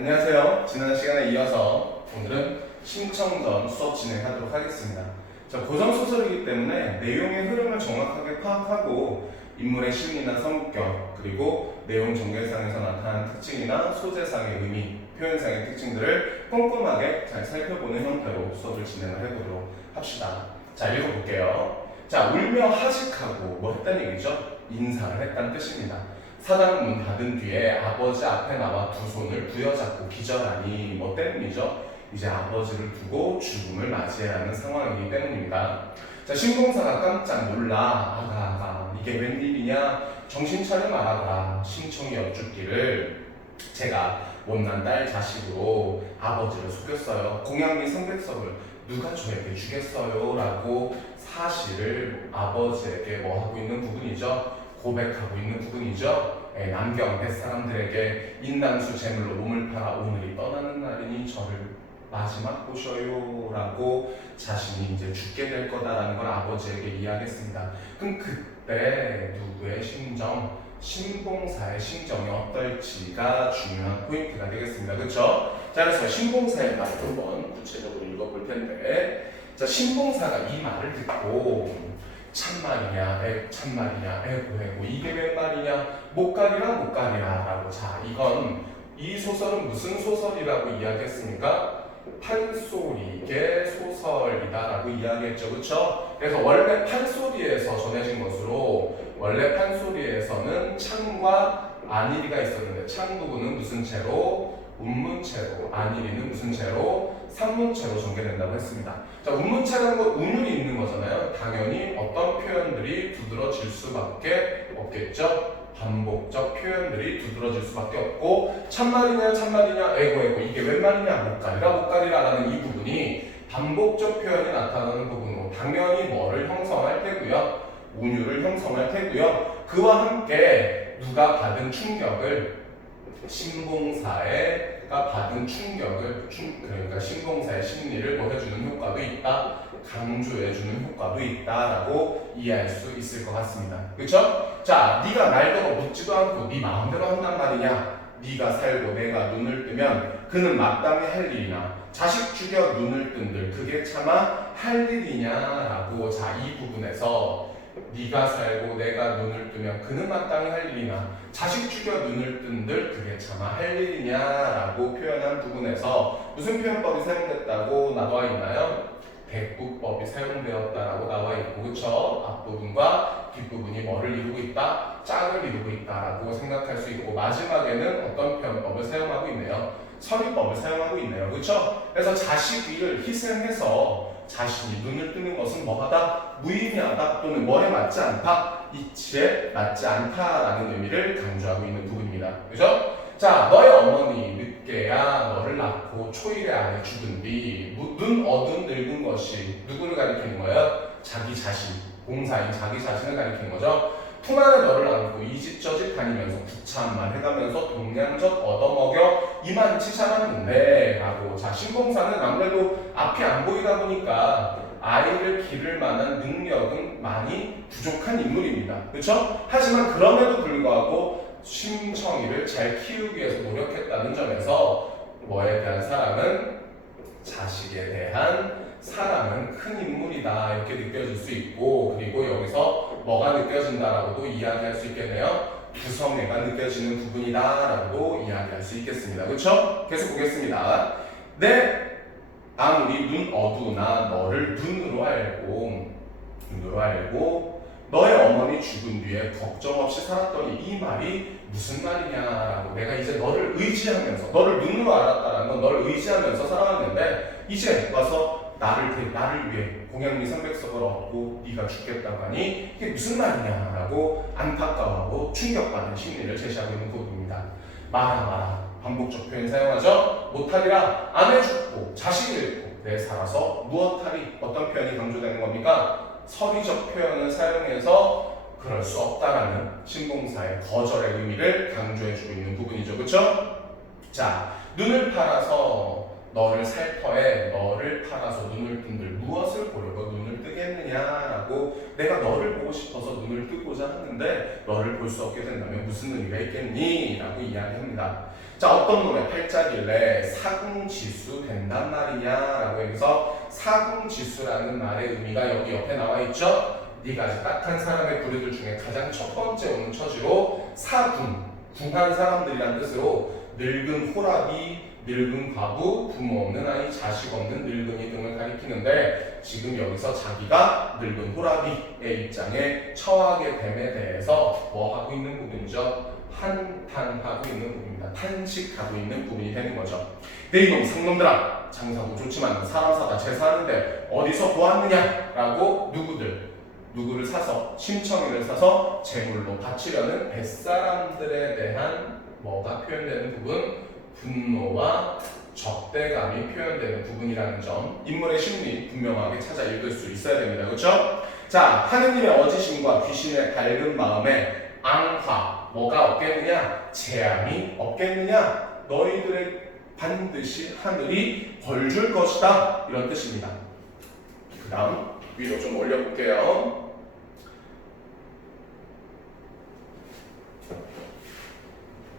안녕하세요. 지난 시간에 이어서 오늘은 신청전 수업 진행하도록 하겠습니다. 자, 고전 소설이기 때문에 내용의 흐름을 정확하게 파악하고 인물의 심리나 성격, 그리고 내용 전개상에서 나타나는 특징이나 소재상의 의미, 표현상의 특징들을 꼼꼼하게 잘 살펴보는 형태로 수업을 진행을 해보도록 합시다. 자, 읽어볼게요. 자, 울며 하식하고 뭐 했다는 얘기죠? 인사를 했다는 뜻입니다. 사당 문 닫은 뒤에 아버지 앞에 나와 두 손을 부여잡고 기절하니 뭐 때문이죠? 이제 아버지를 두고 죽음을 맞이해야 하는 상황이기 때문입니다. 자, 신봉사가 깜짝 놀라 아가 이게 웬일이냐 정신 차려 말아라 신청이 여쭙기를 제가 못난 딸 자식으로 아버지를 속였어요. 공양미 성백석을 누가 저에게 주겠어요? 라고 사실을 아버지에게 뭐 하고 있는 부분이죠? 고백하고 있는 부분이죠. 남경 뱃사람들에게 인당수 제물로 몸을 팔아 오늘이 떠나는 날이니 저를 마지막 보셔요 라고 자신이 이제 죽게 될 거다라는 걸 아버지에게 이야기했습니다. 그럼 그때 누구의 심정, 신봉사의 심정이 어떨지가 중요한 포인트가 되겠습니다. 그렇죠? 자, 그래서 신봉사의 말을 한번 구체적으로 읽어볼 텐데, 자, 신봉사가 이 말을 듣고 참말이냐, 참말이냐, 애고 이게 웬 말이냐, 못가리라 라고. 자, 이 소설은 무슨 소설이라고 이야기했습니까? 판소리계 소설이다라고 이야기했죠. 그렇죠? 그래서 원래 판소리에서 전해진 것으로, 원래 판소리에서는 창과 안일이가 있었는데 창 부분은 무슨 채로? 운문체로, 안일이는 무슨 채로? 산문체로 전개된다고 했습니다. 자, 운문체라는 건 운율이 있는 거잖아요. 당연히 어떤 표현들이 두드러질 수밖에 없겠죠. 반복적 표현들이 두드러질 수밖에 없고, 참말이냐 애고 이게 웬 말이냐 못가리라라는 이 부분이 반복적 표현이 나타나는 부분으로 당연히 뭐를 형성할 테고요, 운율을 형성할 테고요. 그와 함께 누가 받은 충격을, 신봉사가 받은 충격을, 그러니까 신봉사의 심리를 뭐 해주는 효과도 있다, 강조해주는 효과도 있다라고 이해할 수 있을 것 같습니다. 그렇죠? 자, 네가 날더러 묻지도 않고 네 마음대로 한단 말이냐? 네가 살고 내가 눈을 뜨면 그는 마땅히 할 일이나 자식 죽여 눈을 뜬들 그게 차마 할 일이냐라고. 자, 이 부분에서 네가 살고 내가 눈을 뜨면 그는 마땅히 할 일이나 자식 죽여 눈을 뜬들 그게 차마 할 일이냐라고 표현한 부분에서 무슨 표현법이 사용됐다고 나와 있나요? 백국법이 사용되었다라고 나와 있고, 그쵸? 앞부분과 뒷부분이 뭐를 이루고 있다? 짝을 이루고 있다라고 생각할 수 있고, 마지막에는 어떤 표현법을 사용하고 있네요? 서리법을 사용하고 있네요. 그쵸? 그래서 자식을 희생해서 자신이 눈을 뜨는 것은 뭐하다? 무의미하다, 또는 뭐에 맞지 않다? 이치에 맞지 않다라는 의미를 강조하고 있는 부분입니다. 그죠? 자, 너의 어머니 늦게야 너를 낳고 초일에 안에 죽은 뒤 눈 어두운 늙은 것이 누구를 가리키는 거예요? 자기 자신, 공사인 자기 자신을 가리키는 거죠. 품 안에 너를 안고 이 집 저 집 다니면서 부참만 해가면서 동량젓 얻어먹여 이만치 자랐는데 라고. 자, 신봉사는 아무래도 앞이 안 보이다 보니까 아이를 기를 만한 능력은 많이 부족한 인물입니다. 그렇죠? 하지만 그럼에도 불구하고 심청이를 잘 키우기 위해서 노력했다는 점에서 뭐에 대한 사랑은, 자식에 대한 사랑은 큰 인물이다 이렇게 느껴질 수 있고, 그리고 여기서 뭐가 느껴진다라고도 이야기할 수 있겠네요. 부성애가 느껴지는 부분이다라고 이야기할 수 있겠습니다. 그렇죠? 계속 보겠습니다. 아무리 눈 어두우나 너를 눈으로 알고 너의 어머니 죽은 뒤에 걱정 없이 살았더니 이 말이 무슨 말이냐라고. 내가 이제 너를 의지하면서, 너를 눈으로 알았다라는 건 너를 의지하면서 살아왔는데 이제 와서 나를 위해 공양미 삼백석을 얻고 네가 죽겠다고 하니 이게 무슨 말이냐라고 안타까워하고 충격받는 심리를 제시하고 있는 부분입니다. 마라 반복적 표현 사용하죠. 못하리라, 아내 죽고 자식 잃고 내 살아서 무엇하리. 어떤 표현이 강조되는 겁니까? 서리적 표현을 사용해서 그럴 수 없다라는 신봉사의 거절의 의미를 강조해주고 있는 부분이죠. 그렇죠? 자, 눈을 팔아서 너를 살터에 너를 팔아서 눈을 뜬들 무엇을 보려고 눈을 뜨겠느냐라고 내가 너를 보고 싶어서 눈을 뜨고자 하는데 너를 볼 수 없게 된다면 무슨 의미가 있겠니? 라고 이야기합니다. 자, 어떤 놈의 팔자길래 사궁지수 된단 말이냐 라고 해서 사궁지수라는 말의 의미가 여기 옆에 나와 있죠. 네가 아주 딱한 사람의 부류들 중에 가장 첫 번째 오는 처지로 사궁, 궁한 사람들이란 뜻으로 늙은 호랍이, 늙은 과부, 부모 없는 아이, 자식 없는 늙은이 등을 가리키는데 지금 여기서 자기가 늙은 호랍이의 입장에 처하게 됨에 대해서 뭐 하고 있는 부분이죠? 한탄하고 있는 부분입니다. 탄식하고 있는 부분이 되는 거죠. 내 이놈 상놈들아, 장사도 좋지만 사람 사다 제사하는데 어디서 보았느냐라고 누구를 사서 심청이를 사서 제물로 바치려는 뱃사람들에 대한 뭐가 표현되는 부분? 분노와 적대감이 표현되는 부분이라는 점, 인물의 심리 분명하게 찾아 읽을 수 있어야 됩니다. 그렇죠? 자, 하느님의 어지심과 귀신의 밝은 마음에 앙화, 뭐가 없겠느냐? 재앙이 없겠느냐? 너희들의 반드시 하늘이 벌줄 것이다. 이런 뜻입니다. 그 다음 위로 좀 올려볼게요.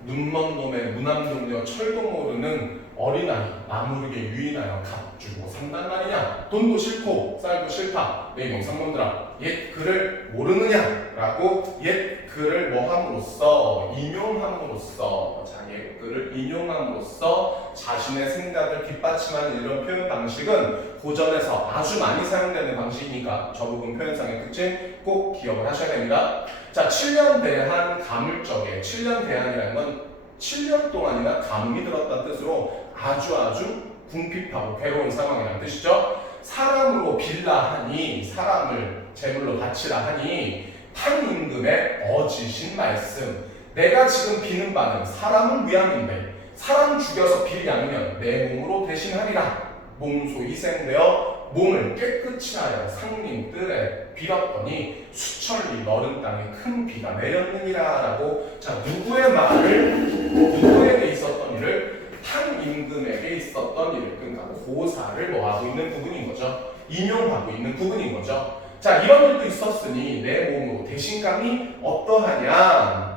눈먼 놈의 무남동녀 철도 모르는 어린아이 아무르게 유인하여 값 주고 산단 말이냐. 돈도 싫고 쌀도 싫다. 내 영상놈들아, 옛 글을 모르느냐라고 옛 글을 뭐함으로써 인용함으로써 옛 글을 인용함으로써 자신의 생각을 뒷받침하는 이런 표현 방식은 고전에서 아주 많이 사용되는 방식이니까 저 부분 표현상의 특징 꼭 기억을 하셔야 됩니다. 자, 7년 대한 가물적에 7년 대한이라는 건 7년 동안이나 가뭄이 들었다는 뜻으로 아주 궁핍하고 괴로운 상황이라는 뜻이죠. 사람으로 빌라 하니, 사람을 제물로 바치라 하니 한 임금의 어지신 말씀. 내가 지금 비는 바는 사람을 위함인데 사람 죽여서 빌지 않으면 내 몸으로 대신하리라. 몸소 희생되어 몸을 깨끗이 하여 상민 뜰에 빌었더니 수천리 너른 땅에 큰 비가 내렸느니라 라고. 자, 누구의 말을, 누구에게 있었던 일을? 한 임금에게 있었던 일을, 그러니까 고사를 뭐하고 있는 부분인 거죠. 인용하고 있는 부분인 거죠. 자, 이런 일도 있었으니 내 몸으로 대신감이 어떠하냐?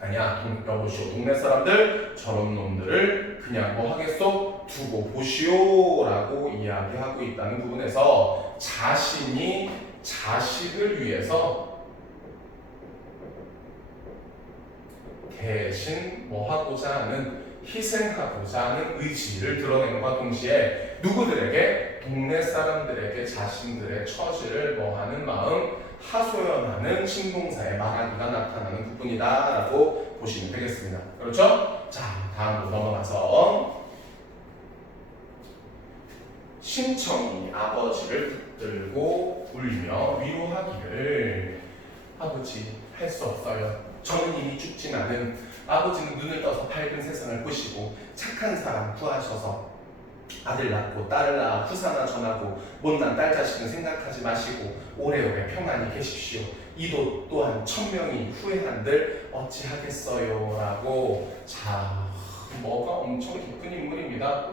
아니야, 여보시오 동네 사람들 저런 놈들을 그냥 뭐 하겠소? 두고 보시오 라고 이야기하고 있다는 부분에서 자신이 자식을 위해서 대신 뭐 하고자 하는, 희생하고자 하는 의지를 드러내는과 동시에 누구들에게? 동네 사람들에게 자신들의 처지를 뭐 하는 마음, 하소연하는 신봉사의 말하기가 나타나는 부분이다 라고 보시면 되겠습니다. 그렇죠? 자, 다음으로 넘어가서 심청이 아버지를 붙들고 울며 위로하기를, 아버지 할 수 없어요. 저는 이미 죽진 않은, 아버지는 눈을 떠서 밝은 세상을 보시고 착한 사람 구하셔서 아들 낳고 딸을 낳아 후사나 전하고 못난 딸 자식은 생각하지 마시고 오래오래 평안히 계십시오. 이도 또한 천명이 후회한들 어찌하겠어요 라고. 자, 뭐가 엄청 깊은 인물입니다.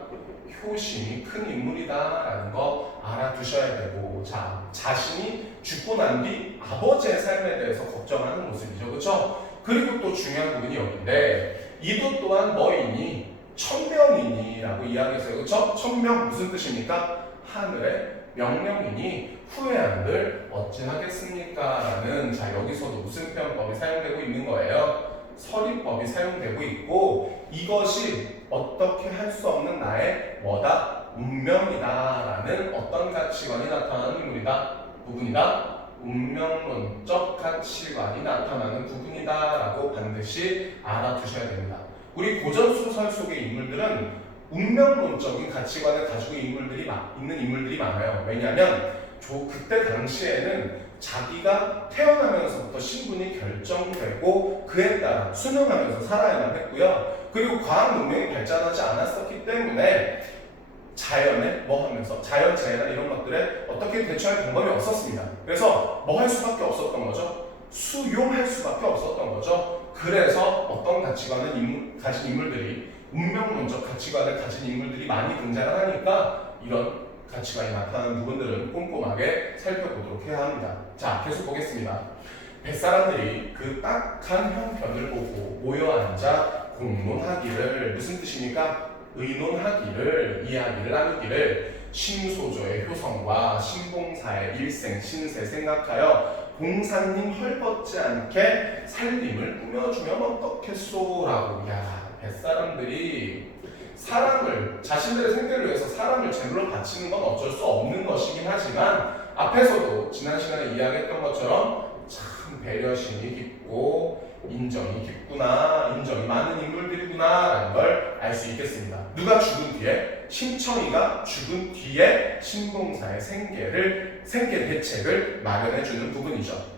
효심이 큰 인물이다라는 거 알아두셔야 되고, 자, 자신이 죽고 난 뒤 아버지의 삶에 대해서 걱정하는 모습이죠. 그렇죠? 그리고 또 중요한 부분이 여기인데, 이도 또한 너희니 천명이니 라고 이야기했어요. 그렇죠? 천명 무슨 뜻입니까? 하늘의 명령이니 후회한들 어찌하겠습니까? 라는, 자, 여기서도 무슨 표현법이 사용되고 있는 거예요? 서리법이 사용되고 있고, 이것이 어떻게 할 수 없는 나의 뭐다? 운명이다 라는 어떤 가치관이 나타나는 인물이다? 부분이다? 운명론적 가치관이 나타나는 부분이다 라고 반드시 알아두셔야 됩니다. 우리 고전소설 속의 인물들은 운명론적인 가치관을 가지고 있는 인물들이 많아요. 왜냐하면 그때 당시에는 자기가 태어나면서부터 신분이 결정되고 그에 따라 순응하면서 살아야만 했고요. 그리고 과학 문명이 발전하지 않았었기 때문에 자연에 뭐 하면서 자연재해나 이런 것들에 어떻게 대처할 방법이 없었습니다. 그래서 뭐 할 수밖에 없었던 거죠? 수용할 수밖에 없었던 거죠. 그래서 어떤 가치관을 가진 인물들이 운명론적 가치관을 가진 인물들이 많이 등장을 하니까 이런 가치관이 나타나는 부분들은 꼼꼼하게 살펴보도록 해야 합니다. 자, 계속 보겠습니다. 뱃사람들이 그 딱한 형편을 보고 모여 앉아 공론하기를, 무슨 뜻입니까? 의논하기를, 이야기를 나누기를 신소조의 효성과 신봉사의 일생 신세 생각하여 봉사님 헐벗지 않게 살림을 꾸며주면 어떻겠소? 라고. 야, 뱃사람들이 사람을, 자신들의 생계를 위해서 사람을 제물로 바치는 건 어쩔 수 없는 것이긴 하지만 앞에서도 지난 시간에 이야기했던 것처럼 참 배려심이 깊고 인정이 깊구나, 인정이 많은 인물들이구나 라는 걸 알 수 있겠습니다. 누가 죽은 뒤에? 신청이가 죽은 뒤에 신봉사의 생계 대책을 마련해주는 부분이죠.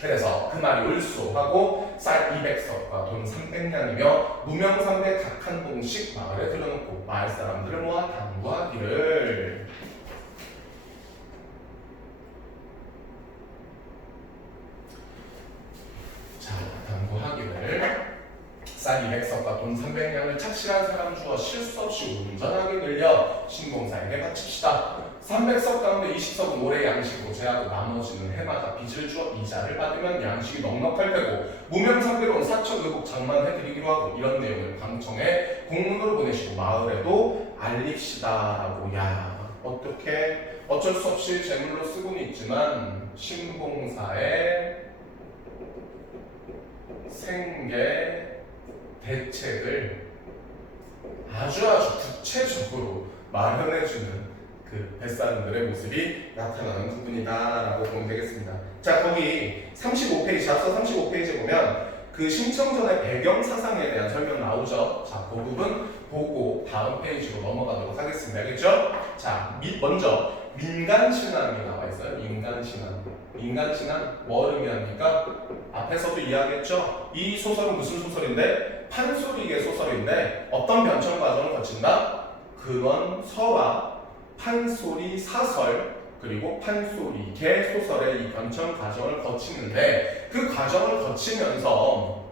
그래서 그 말이 옳소하고 쌀 200석과 돈 300냥이며 무명상대 각 한 봉씩 마을에 들여놓고 마을 사람들을 모아 당부하기를. 자, 당부하기를 쌀 200석과 돈 300냥을 착실한 사람 주어 실수 없이 온전하게 늘려 신봉사에게 바칩시다. 300석 가운데 20석은 올해 양식으로 제하고 나머지는 해마다 빚을 주어 이자를 받으면 양식이 넉넉할 테고 무명상대로는 사척의복 장만해드리기로 하고, 이런 내용을 방청에 공문으로 보내시고 마을에도 알립시다라고. 야, 어떻게 어쩔 수 없이 제물로 쓰고는 있지만 신봉사의 생계 대책을 아주 구체적으로 마련해주는 그 뱃사람들의 모습이 나타나는 부분이다라고 보면 되겠습니다. 자, 거기 35페이지, 앞서 35페이지에 보면 그 신청전의 배경 사상에 대한 설명 나오죠. 자, 그 부분 보고 다음 페이지로 넘어가도록 하겠습니다. 알겠죠? 자, 먼저 민간신앙이 나와 있어요. 민간신앙. 민간신앙 뭐 의미합니까? 앞에서도 이야기했죠. 이 소설은 무슨 소설인데? 판소리계 소설인데 어떤 변천 과정을 거친다? 그런 서와 판소리 사설 그리고 판소리계 소설의 이 변천 과정을 거치는데, 그 과정을 거치면서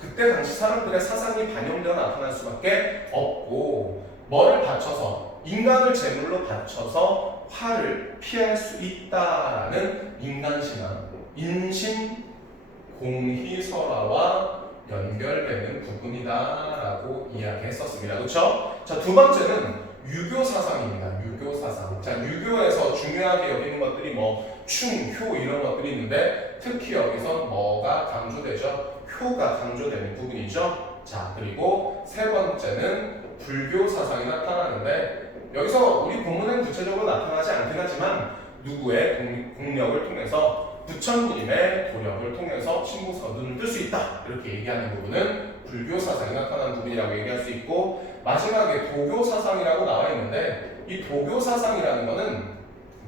그때 당시 사람들의 사상이 반영되어 나타날 수밖에 없고, 뭐를 바쳐서 인간을 제물로 바쳐서 화를 피할 수 있다라는 인간신앙, 인신공희설화와 연결되는 부분이다라고 이야기했었습니다. 그렇죠? 자, 두 번째는 유교 사상입니다. 유교 사상. 자, 유교에서 중요하게 여기는 것들이 뭐 충, 효 이런 것들이 있는데 특히 여기서 뭐가 강조되죠? 효가 강조되는 부분이죠. 자, 그리고 세 번째는 불교 사상이 나타나는데, 여기서 우리 본문에는 구체적으로 나타나지 않긴 하지만 누구의 공력을 통해서, 부처님의 도력을 통해서 신봉사가 눈을 뜰 수 있다 이렇게 얘기하는 부분은 불교 사상이 나타나는 부분이라고 얘기할 수 있고, 마지막에 도교 사상이라고 나와 있는데 이 도교 사상이라는 거는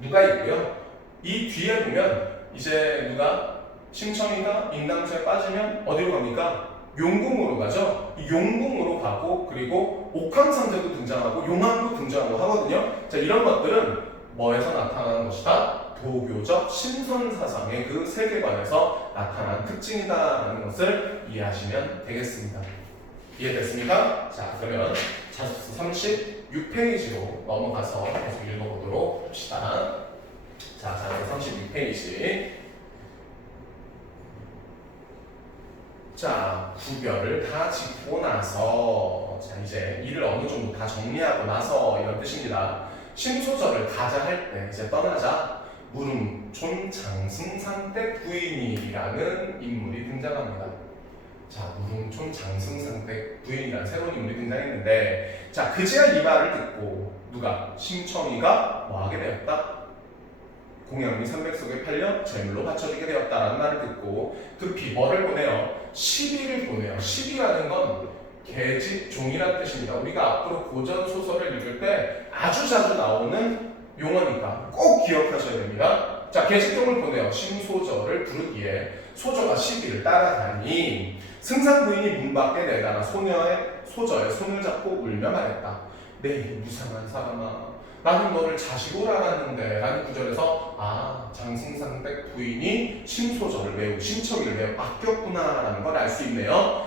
누가 있고요. 이 뒤에 보면 이제 누가 신청이가 인당수에 빠지면 어디로 갑니까? 용궁으로 가죠. 이 용궁으로 가고 그리고 옥황상제도 등장하고 용왕도 등장하고 하거든요. 자, 이런 것들은 뭐에서 나타나는 것이다? 도교적 신선사상의 그 세계관에서 나타난 특징이다라는 것을 이해하시면 되겠습니다. 이해됐습니까? 자, 그러면 자습서 36페이지로 넘어가서 계속 읽어보도록 합시다. 자, 자습서 36페이지. 자, 구별을 다 짚고 나서, 자, 이제 일을 어느 정도 다 정리하고 나서 이런 뜻입니다. 신소절을 가자 할 때, 이제 떠나자, 무릉촌 장승상댁 부인이라는 인물이 등장합니다. 자, 무릉촌 장승상댁 부인이라는 새로운 인물이 등장했는데, 자, 그제야 이 말을 듣고 누가? 심청이가 뭐하게 되었다? 공양미 300석에 팔려 제물로 바쳐지게 되었다라는 말을 듣고 급히 뭐를 보내요? 시비를 보내요. 시비라는 건 계집종이라는 뜻입니다. 우리가 앞으로 고전 소설을 읽을 때 아주 자주 나오는 용어니까 꼭 기억하셔야 됩니다. 자, 계집종을 보내요. 신소절을 부르기에 소저가 시비를 따라다니 승상 부인이 문 밖에 내다가 소저의 손을 잡고 울며 말했다. 내 이 무상한 사람아, 나는 너를 자식으로 알았는데 라는 구절에서 장승상댁 부인이 신소절을 매우 신청이를 매우 아꼈구나 라는 걸 알 수 있네요.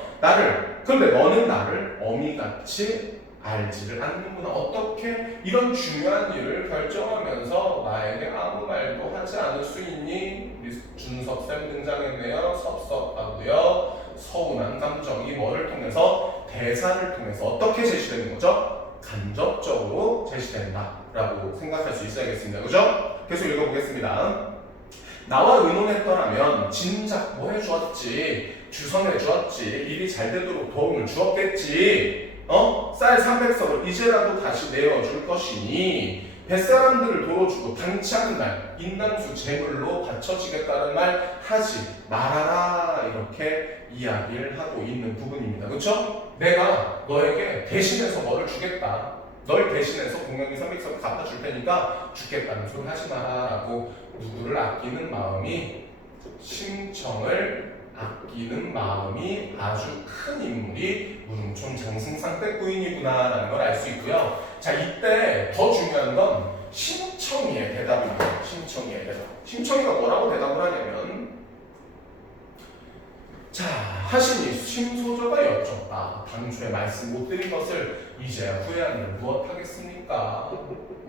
그런데 너는 나를 어미같이 알지를 않는구나. 어떻게 이런 중요한 일을 결정하면서 나에게 아무 말도 하지 않을 수 있니? 우리 준석쌤 등장했네요. 섭섭하고요. 서운한 감정이 뭐를 통해서? 대사를 통해서 어떻게 제시되는 거죠? 간접적으로 제시된다 라고 생각할 수 있어야겠습니다. 그죠? 계속 읽어보겠습니다. 나와 의논했더라면 진작 뭐 해주었지, 주선해 주었지, 일이 잘 되도록 도움을 주었겠지. 쌀 300석을 이제라도 다시 내어줄 것이니 뱃사람들을 도로주고 당치하는 날 인당수 제물로 바쳐지겠다는 말 하지 말아라. 이렇게 이야기를 하고 있는 부분입니다. 그렇죠? 내가 너에게 대신해서 뭐를 주겠다, 널 대신해서 공양이 300석 갚아줄 테니까 죽겠다는 소리 하지 마라 라고 누구를 아끼는 마음이, 심청을 아끼는 마음이 아주 큰 인물이 무릉촌 장승상댁 부인이구나 라는 걸 알 수 있고요. 자, 이때 더 중요한 건 심청이의 대답입니다. 심청이의 대답. 심청이가 뭐라고 대답을 하냐면, 자, 하시니 심소저가 여쭙다. 당초에 말씀 못 드린 것을 이제야 후회하는 무엇하겠습니까?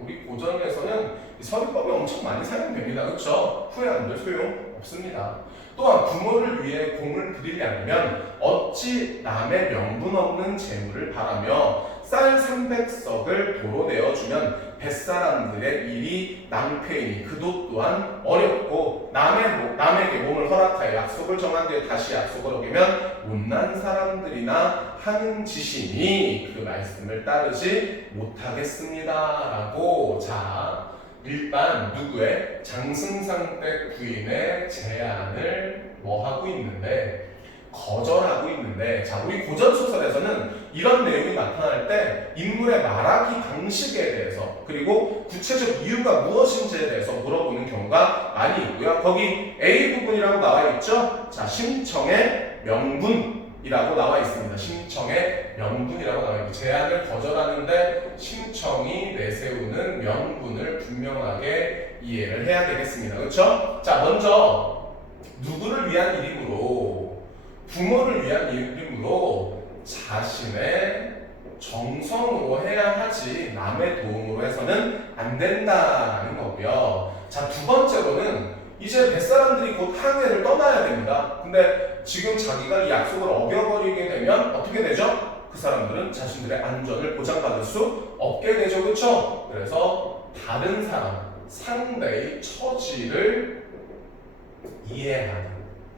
우리 고전에서는 이 서리법이 엄청 많이 사용됩니다. 그렇죠? 후회하는 소용 없습니다. 또한 부모를 위해 공을 들이지 않으면 어찌 남의 명분 없는 재물을 바라며 쌀 300석을 도로 내어주면 뱃사람들의 일이 낭패이니 그도 또한 어렵고 남에게 몸을 허락하여 약속을 정한 뒤에 다시 약속을 어기면 못난 사람들이나 하는 짓이니 그 말씀을 따르지 못하겠습니다 라고, 자, 일단 누구의? 장승상댁 부인의 제안을 뭐 하고 있는데? 거절하고 있는데, 자, 우리 고전소설에서는 이런 내용이 나타날 때 인물의 말하기 방식에 대해서 그리고 구체적 이유가 무엇인지에 대해서 물어보는 경우가 많이 있고요. 거기 A 부분이라고 나와 있죠? 자, 심청의 명분이라고 나와 있습니다. 심청의 명분이라고 나와 있고, 제안을 거절하는데 심청이 내세우는 명분을 분명하게 이해를 해야 되겠습니다. 그렇죠? 자, 먼저 누구를 위한 일이므로, 부모를 위한 일이므로 자신의 정성으로 해야 하지 남의 도움으로 해서는 안 된다라는 거고요. 자, 두 번째로는 이제 뱃사람들이 곧 항해를 떠나야 됩니다. 근데 지금 자기가 이 약속을 어겨버리게 되면 어떻게 되죠? 그 사람들은 자신들의 안전을 보장받을 수 없게 되죠. 그렇죠? 그래서 다른 사람, 상대의 처지를 이해하는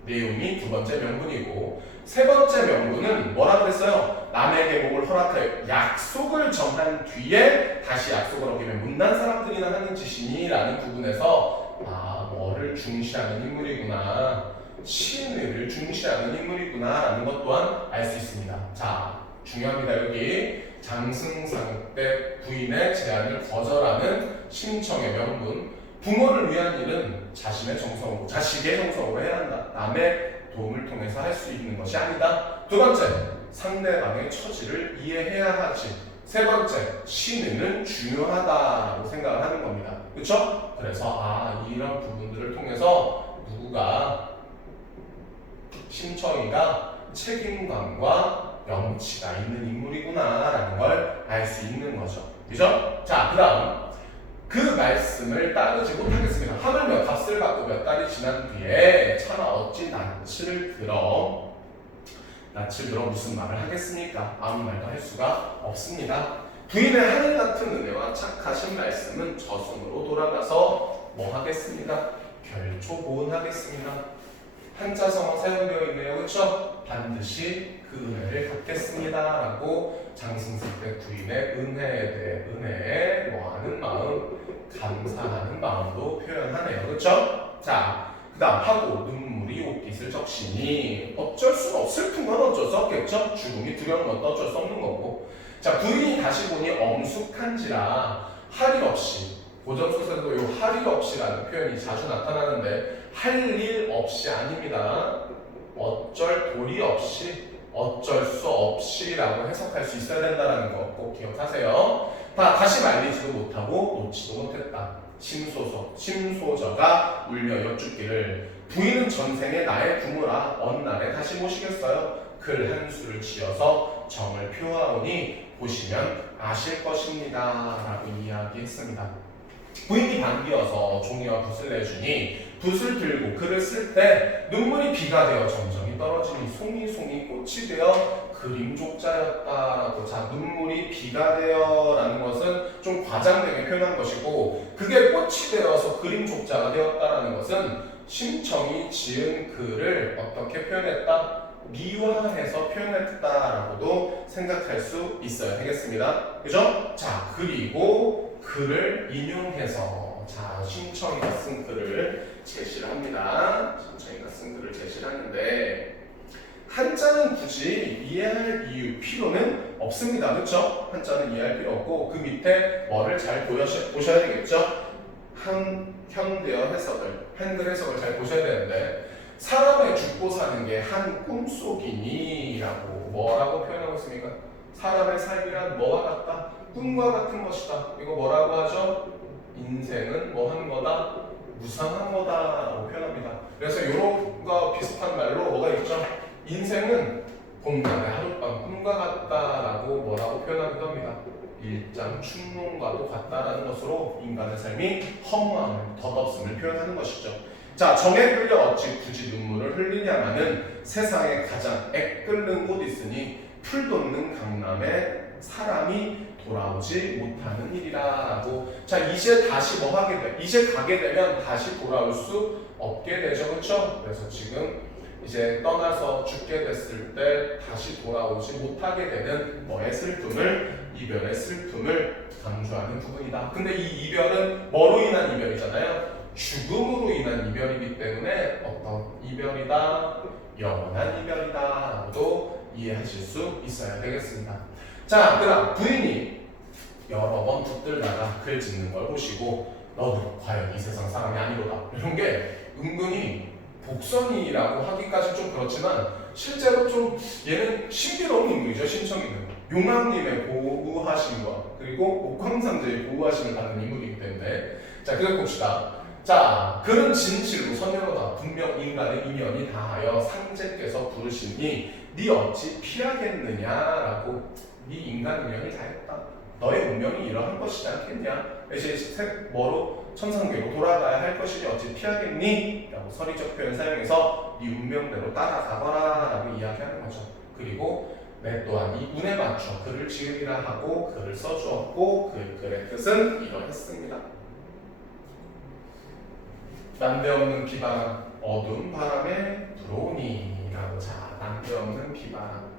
내용이 두 번째 명분이고, 세 번째 명분은 뭐라 그랬어요? 남에게 목을 허락하여 약속을 정한 뒤에 다시 약속을 어기면 못난 사람들이나 하는 짓이니 라는 부분에서, 아, 뭐를 중시하는 인물이구나, 신의를 중시하는 인물이구나 라는 것 또한 알 수 있습니다. 자, 중요합니다. 여기 장승상댁 부인의 제안을 거절하는 심청의 명분. 부모를 위한 일은 자신의 정성으로, 자식의 정성으로 해야 한다. 남의 도움을 통해서 할 수 있는 것이 아니다. 두 번째, 상대방의 처지를 이해해야 하지. 세 번째, 신의는 중요하다라고 생각을 하는 겁니다. 그렇죠? 그래서 이런 부분들을 통해서 누구가, 심청이가 책임감과 명치가 있는 인물이구나라는 걸 알 수 있는 거죠. 그죠? 자, 그 다음 그 말씀을 따르지 못하겠습니다. 하물며 값을 받고 몇 달이 지난 뒤에 차마 어찌 낯을 들어 무슨 말을 하겠습니까? 아무 말도 할 수가 없습니다. 부인의 하늘 같은 은혜와 착하신 말씀은 저승으로 돌아가서 뭐 하겠습니다? 결초 보은하겠습니다. 한자성어 사용되어 있네요. 그렇죠? 반드시 그 은혜를 갚겠습니다 라고 장승상댁 부인의 은혜에 뭐하는 마음, 감사하는 마음도 표현하네요. 그렇죠? 자, 그 다음 하고 눈물이 옷깃을 적시니 어쩔 수 없, 슬픈 건 어쩔 수 없겠죠? 죽음이 두려운 것도 어쩔 수 없는 거고. 자, 부인이 다시 보니 엄숙한지라 할 일 없이, 고전소설에도 이 할 일 없이라는 표현이 자주 나타나는데 할 일 없이 아닙니다. 어쩔 도리 없이, 어쩔 수 없이라고 해석할 수 있어야 된다는 거 꼭 기억하세요. 다시 말리지도 못하고 놓지도 못했다. 심소저가 울며 여쭙기를 부인은 전생에 나의 부모라 어느 날에 다시 모시겠어요. 글 한 수를 지어서 정을 표하오니 보시면 아실 것입니다 라고 이야기했습니다. 부인이 반기어서 종이와 붓을 내주니 붓을 들고 글을 쓸 때 눈물이 비가 되어 점점이 떨어지니 송이 꽃이 되어 그림족자였다라고. 자, 눈물이 비가 되어라는 것은 좀 과장되게 표현한 것이고, 그게 꽃이 되어서 그림족자가 되었다라는 것은 심청이 지은 글을 어떻게 표현했다? 미화해서 표현했다라고도 생각할 수 있어야 되겠습니다. 그죠? 자, 그리고 글을 인용해서, 자, 심청이가 쓴 글을 제시를 합니다. 심청이가 쓴 글을 제시를 하는데, 한자는 굳이 이해할 이유, 필요는 없습니다. 그렇죠? 한자는 이해할 필요 없고, 그 밑에 뭐를 잘 보셔야 되겠죠? 현대어 해석을, 한글 해석을 잘 보셔야 되는데, 사람의 죽고 사는 게 한 꿈속이니 라고 뭐라고 표현하고 있습니까? 사람의 삶이란 뭐와 같다? 꿈과 같은 것이다. 이거 뭐라고 하죠? 인생은 뭐 하는 거다? 무상한 거다 라고 표현합니다. 그래서 이런 거 비슷한 말로 뭐가 있죠? 인생은 봄날의 하룻밤 꿈과 같다라고 뭐라고 표현하기도 합니다. 일장 춘몽과도 같다라는 것으로 인간의 삶이 허무함을, 덧없음을 표현하는 것이죠. 자, 정에 끌려 어찌 굳이 눈물을 흘리냐마는 세상에 가장 액 끓는 곳 있으니 풀 돋는 강남에 사람이 돌아오지 못하는 일이라라고. 자, 이제 다시 뭐 하게 돼? 이제 가게 되면 다시 돌아올 수 없게 되죠. 그렇죠? 그래서 지금 이제 떠나서 죽게 됐을 때 다시 돌아오지 못하게 되는 뭐의 슬픔을, 이별의 슬픔을 강조하는 부분이다. 근데 이 이별은 뭐로 인한 이별이잖아요. 죽음으로 인한 이별이기 때문에 어떤 이별이다? 영원한 이별이다 라고도 이해하실 수 있어야 되겠습니다. 자, 그다음 부인이 여러 번 붙들다가 글 짓는 걸 보시고 너는 과연 이 세상 사람이 아니로다, 이런 게 은근히 복선이라고 하기까지 좀 그렇지만 실제로 좀 얘는 신비로운 인물이죠. 심청이는 용왕님의 보호하심과 그리고 옥황상제의 보호하심을 받는 인물이기 때문에. 자, 그래서 봅시다. 자, 그는 진실로 선녀로다. 분명 인간의 인연이 다하여 상제께서 부르시니 네 어찌 피하겠느냐라고. 네 인간 인연이 다했다. 너의 운명이 이러한 것이지 않겠냐. 이제 뭐로 천상계로 돌아가야 할 것이니 어찌 피하겠니? 라고 서리적 표현 사용해서 네 운명대로 따라가거라 라고 이야기하는 거죠. 그리고 내 또한 이 운에 맞춰 글을 지으리라 하고 글을 써주었고 그 글의 뜻은 이러했습니다. 난데없는 비바람, 어두운 바람에 불어오니 라고. 자, 난데없는 비바람.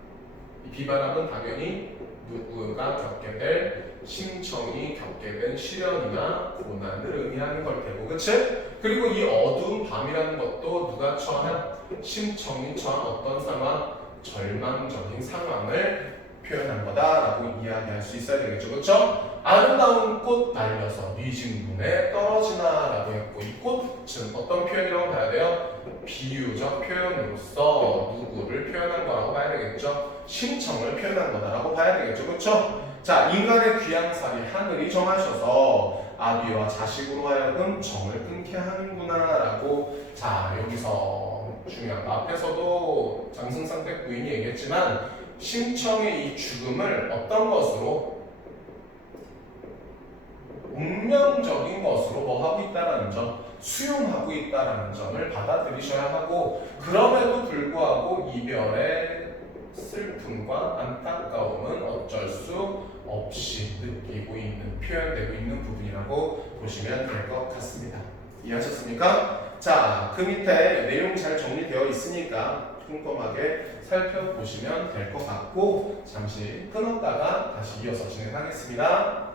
이 비바람은 당연히 누구가 겪게 될, 심청이 겪게 된 시련이나 고난을 의미하는 걸 테고, 그치? 그리고 이 어두운 밤이라는 것도 누가 처한, 심청이 처한 어떤 상황, 절망적인 상황을 표현한 거다라고 이야기할 수 있어야 되겠죠, 그렇죠? 아름다운 꽃 날려서 뉘진 눈에 떨어지나라고 했고, 이 꽃은 어떤 표현이라고 봐야 돼요? 비유적 표현으로서 누구를 표현한 거라고 봐야 되겠죠? 심청을 표현한 거다라고 봐야 되겠죠, 그렇죠? 자, 인간의 귀양살이 하늘이 정하셔서 아비와 자식으로 하여금 정을 끊게 하는구나라고. 자, 여기서 중요한 거, 앞에서도 장승상택 부인이 얘기했지만 심청의 이 죽음을 어떤 것으로, 운명적인 것으로 뭐 하고 있다라는 점, 수용하고 있다라는 점을 받아들이셔야 하고, 그럼에도 불구하고 이별의 슬픔과 안타까움은 어쩔 수 없이 느끼고 있는, 표현되고 있는 부분이라고 보시면 될 것 같습니다. 이해하셨습니까? 자, 그 밑에 내용 잘 정리되어 있으니까 꼼꼼하게 살펴보시면 될 것 같고, 잠시 끊었다가 다시 이어서 진행하겠습니다.